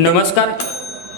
नमस्कार.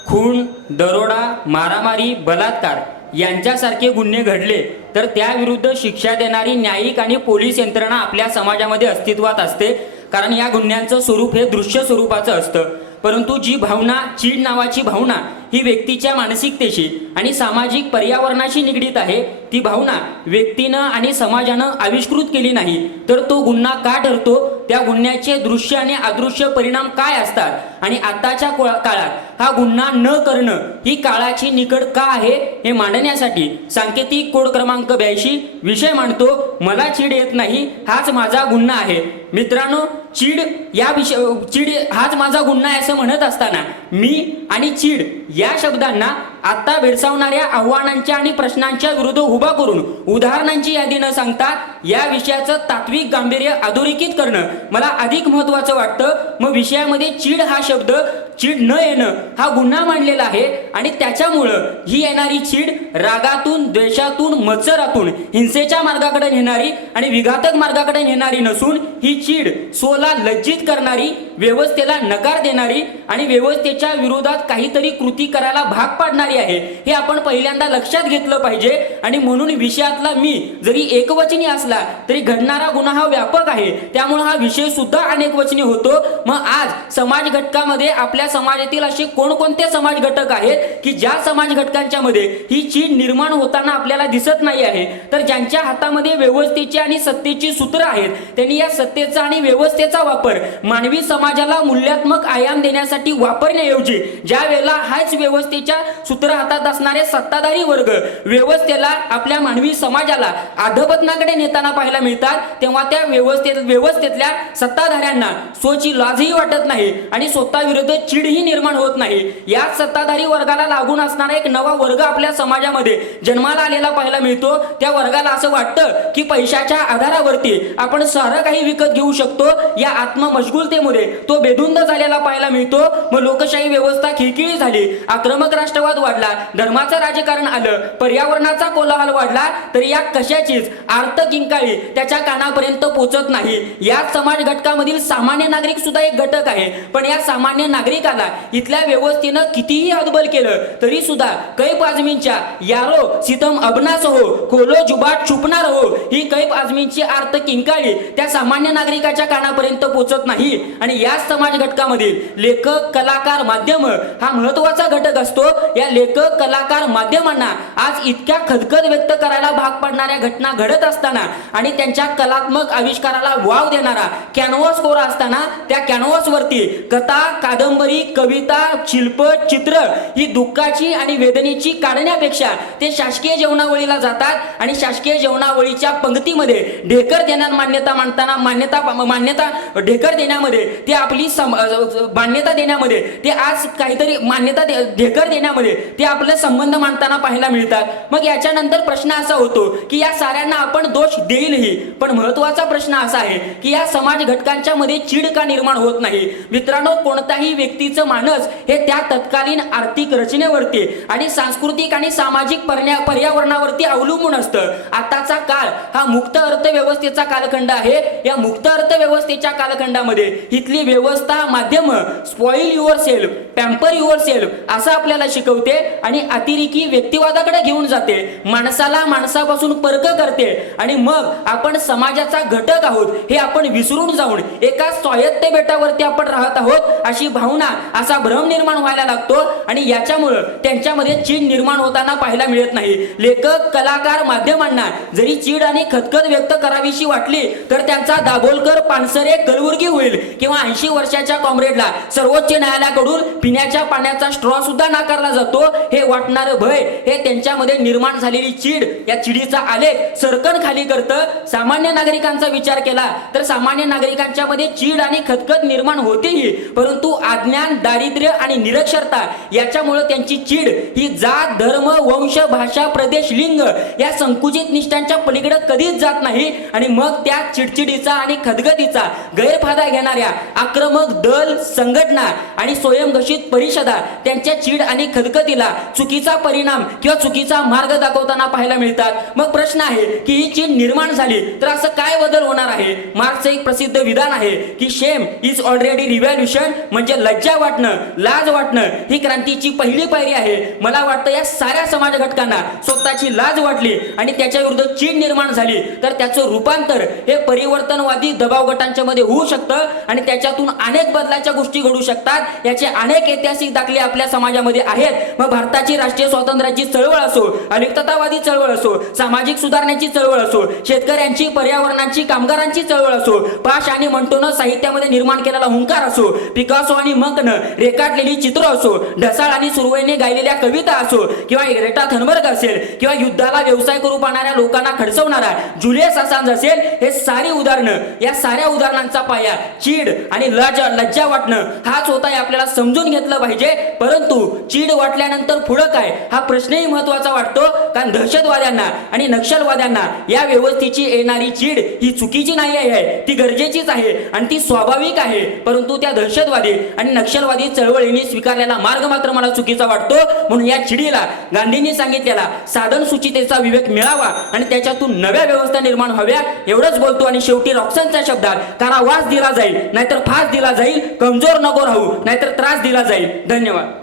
खून दरोडा मारामारी बलात्कार यांच्यासारखे गुन्हे घडले तर त्याविरुद्ध शिक्षा देणारी न्यायिक आणि पोलीस यंत्रणा आपल्या समाजामध्ये अस्तित्वात असते. कारण या गुन्ह्यांचं स्वरूप हे दृश्य स्वरूपाचं असतं. परंतु जी भावना चीड नावाची भावना ही व्यक्तीच्या मानसिकतेशी आणि सामाजिक पर्यावरणाशी निगडीत आहे ती भावना व्यक्तीनं आणि समाजानं आविष्कृत केली नाही तर तो गुन्हा का ठरतो? त्या गुन्ह्याचे दृश्य आणि अदृश्य परिणाम काय असतात? आणि आताच्या काळात हा गुन्हा न करणं ही काळाची निकड का आहे हे मांडण्यासाठी सांकेतिक कोड क्रमांक ब्याऐंशी विषय मांडतो. मला चीड येत नाही हाच माझा गुन्हा आहे. मित्रांनो चीड या विषय चीड हाच माझा गुन्हा आहे असं म्हणत असताना मी आणि चीड या शब्दांना आत्ता भेडसावणाऱ्या आव्हानांच्या आणि प्रश्नांच्या विरुद्ध उभा करून उदाहरणांची यादी न सांगता या विषयाचं तात्विक गांभीर्य अधोरेखित करणं मला अधिक महत्वाचं वाटतं. मग विषयामध्ये चीड हा शब्द चीड न येणं हा गुन्हा मांडलेला आहे. आणि त्याच्यामुळं ही येणारी चीड रागातून द्वेषातून मत्सरातून हिंसेच्या मार्गाकडे नेणारी आणि विघातक मार्गाकडे नेणारी नसून ही चीड सोला लज्जित करणारी व्यवस्थेला नकार देणारी आणि व्यवस्थेच्या विरोधात काहीतरी कृती करायला भाग पाडणारी आहे. हे आपण पहिल्यांदा लक्षात घेतलं पाहिजे आणि म्हणून विषयातला मी जरी एकवचनी असला तरी घडणारा गुन्हा हा व्यापक आहे. त्यामुळे हा विषय सुद्धा अनेकवचनी होतो. मग आज समाज घटकामध्ये आपल्या समाजातील असे कोणकोणते समाज घटक आहेत? की ज्या समाज घटकांच्या मध्ये ही चीड निर्माण होताना आपल्याला दिसत नाही आहे तर ज्यांच्या हातामध्ये व्यवस्थेची आणि सत्तेची सूत्र आहेत त्यांनी या सत्तेचा आणि व्यवस्थेचा वापर मानवी समाजाला मूल्यात्मक आयाम देण्यासाठी वापरण्याऐवजी ज्या वेळेला हाच व्यवस्थेच्या सूत्र हातात असणारे सत्ताधारी वर्ग व्यवस्थेला आपल्या मानवी समाजाला अधपतनाकडे नेताना पाहायला मिळतात तेव्हा त्या व्यवस्थेत व्यवस्थेतल्या सत्ताधाऱ्यांना स्वची लाजही वाटत नाही आणि स्वतःविरुद्ध चिडही निर्माण होत नाही. या सत्ताधारी वर्गाला लागून असणारा एक नवा वर्ग आपल्या समाजामध्ये जन्माला आलेला पाहायला मिळतो. त्या वर्गाला असं वाटतं की पैशाच्या आधारावरती आपण सारं काही विकत घेऊ शकतो. या आत्ममशगुलतेमुळे तो बेधुंद झालेला पाहायला मिळतो. मग लोकशाही व्यवस्था खिळखिळी झाली. आक्रमक राष्ट्रवाद वाढला. धर्माचं राजकारण आलं. पर्यावरणाचा कोलाहल वाढला. तर या कशाचीच आर्थ किंकाळी त्याच्या कानापर्यंत पोहोचत नाही. याच समाज घटकामधील सामान्य नागरिक सुद्धा एक घटक आहे. पण या सामान्य नागरिकाला इथल्या व्यवस्थेनं कितीही हतबल केलं तरी सुद्धा कैप आजमींच्या यारो सितम अबनास हो खोलो जुबाट छुपणार हो ही कैप आजमींची आर्त किंकाळी त्या सामान्य नागरिकाच्या कानापर्यंत पोचत नाही. आणि याच समाज घटकामधील लेखक कलाकार माध्यम हा महत्त्वाचा घटक असतो. या लेखक कलाकार माध्यमांना आज इतक्या खदखद व्यक्त करायला भाग पडणाऱ्या घटना घडत असताना आणि त्यांच्या कलात्मक आविष्काराला वाव देणारा कॅनव्हास कोरा असताना त्या कॅनव्हास वरती कथा कादंबरी कविता शिल्प चित्र ही दुःखाची आणि वेदनेची काढण्यापेक्षा ते शासकीय जेवणावळीला जातात आणि शासकीय जेवणावळीच्या पंक्तीमध्ये ढेकर देण्यात मान्यता मांडताना मान्यता मान्यता ढेकर देण्यामध्ये ते आपली सम- मान्यता देण्यामध्ये ते आज काहीतरी मान्यता ढेकर देण्यामध्ये ते आपले संबंध मांडताना पाहायला मिळतात. मग याच्यानंतर प्रश्न असा होतो की या साऱ्यांना आपण दोष देईलही पण महत्त्वाचा प्रश्न असा आहे की या समाज घटकांच्या मध्ये चीड का निर्माण होत नाही? मित्रांनो कोणताही व्यक्तीचं मानस हे त्या तत्कालीन आर्थिक रचनेवरती आणि सांस्कृतिक आणि सामाजिक पर्यावरणावरती अवलंबून असतं. आताचा काळ हा मुक्त अर्थव्यवस्थेचा कालखंड आहे. या मुक्त अर्थव्यवस्थेच्या कालखंडामध्ये इथली व्यवस्था माध्यम spoil yourself pamper yourself असं आपल्याला शिकवते आणि अतिरेकी व्यक्तिवादाकडे घेऊन जाते. माणसाला माणसापासून पर्क करते आणि मग आपण समाजाचा घटक आहोत हे आपण विसरून जाऊन एका स्वायत्त बेटावरती आपण राहत आहोत अशी भावना असा भ्रम निर्माण व्हायला लागतो आणि त्याच्यामुळं त्यांच्यामध्ये चीड निर्माण होताना पाहायला मिळत नाही. लेखक कलाकार माध्यमांना जरी चीड आणि खतखत व्यक्त करावीशी वाटली तर त्यांचा दाभोलकर पानसरे कलबुर्गी होईल किंवा ऐंशी वर्षाच्या कॉम्रेडला सर्वोच्च न्यायालयाकडून पिण्याच्या पाण्याचा स्ट्रॉ सुद्धा नाकारला जातो. हे वाटणारं भय हे त्यांच्यामध्ये निर्माण झालेली चीड या चिडीचा आलेख सरकन खाली करतं. सामान्य नागरिकांचा विचार केला तर सामान्य नागरिकांच्या मध्ये चीड आणि खतखत निर्माण होतेही परंतु अज्ञान दारिद्र्य आणि निरक्षरता याच्यामुळे त्यांची चीड ही जात धर्म वंश भाषा प्रदेश लिंग या संकुचित निष्ठांच्या पलीकडे कधीच जात नाही. आणि मग त्या चिडचिडीचा आणि खदगतीचा गैरफायदा घेणाऱ्या आक्रमक दल संघटना आणि स्वयंघोषित परिषदा त्यांच्या चीड आणि खदखदीला चुकीचा परिणाम किंवा चुकीचा मार्ग दाखवताना पाहायला मिळतात. मग प्रश्न आहे की ही चीड निर्माण झाली तर असं काय बदल होणार आहे? मार्क्सचं एक प्रसिद्ध विधान आहे की शेम इज ऑलरेडी रिव्हॅल्युशन म्हणजे लज्जा वाटणं लाज वाटणं ही क्रांतीची पहिली पायरी आहे. मला वाटतं या साऱ्या समाज घटकांना स्वतःची लाज वाटली आणि त्याच्या विरुद्ध चीड निर्माण झाली. तर त्याचं रूपांतर हे परिवर्तनवादी दबाव गटांच्या मध्ये होऊ शकतं आणि त्याच्यातून अनेक बदलाच्या गोष्टी घडू शकतात. याचे अनेक ऐतिहासिक दाखले आपल्या समाजामध्ये आहेत. मग भारताची राष्ट्रीय स्वातंत्र्याची चळवळ असो अलिप्ततावादी चळवळ असो सामाजिक सुधारण्याची चळवळ असो शेतकऱ्यांची पर्यावरणाची कामगारांची चळवळ असो पाश आणि मंटोनं साहित्यामध्ये निर्माण केलेला हुंकार असो पिकासो आणि मंकनं रेखाटलेली चित्र असो ढसाळ आणि सुरवईने गायलेल्या कविता असो किंवा रेटा थनबर्ग असेल किंवा युद्धाला व्यवसाय करू पाहणाऱ्या लोकांना खडसवणारा जुलियस असांज असेल हे सारी उदाहरणं या साऱ्या उदाहरणांचा पाया चीड आणि लज लज्जा वाटणं हाच होता हे आपल्याला समजून घेतलं पाहिजे. परंतु चीड वाटल्यानंतर पुढं काय? हा प्रश्नही महत्त्वाचा वाटतो कारण दहशतवाद्यांना आणि नक्षलवाद्यांना या व्यवस्थेची येणारी चीड ही चुकीची नाही आहे ती गरजेचीच आहे आणि ती स्वाभाविक आहे. परंतु त्या दहशतवादी आणि नक्षलवादी चळवळीने स्वीकारलेला मार्ग मात्र मला चुकीचा वाटतो? म्हणून या चिडीला गांधींनी सांगितलेला साधन सुचितेचा विवेक मिळावा आणि त्याच्यातून नव्या व्यवस्था निर्माण व्हाव्या एवढंच बोलतो आणि शेवटी रॉक्सनच्या शब्दात कारावास दिला जाईल नाहीतर फास दिला जाईल कमजोर नको राहू नाहीतर त्रास दिला जाईल. धन्यवाद.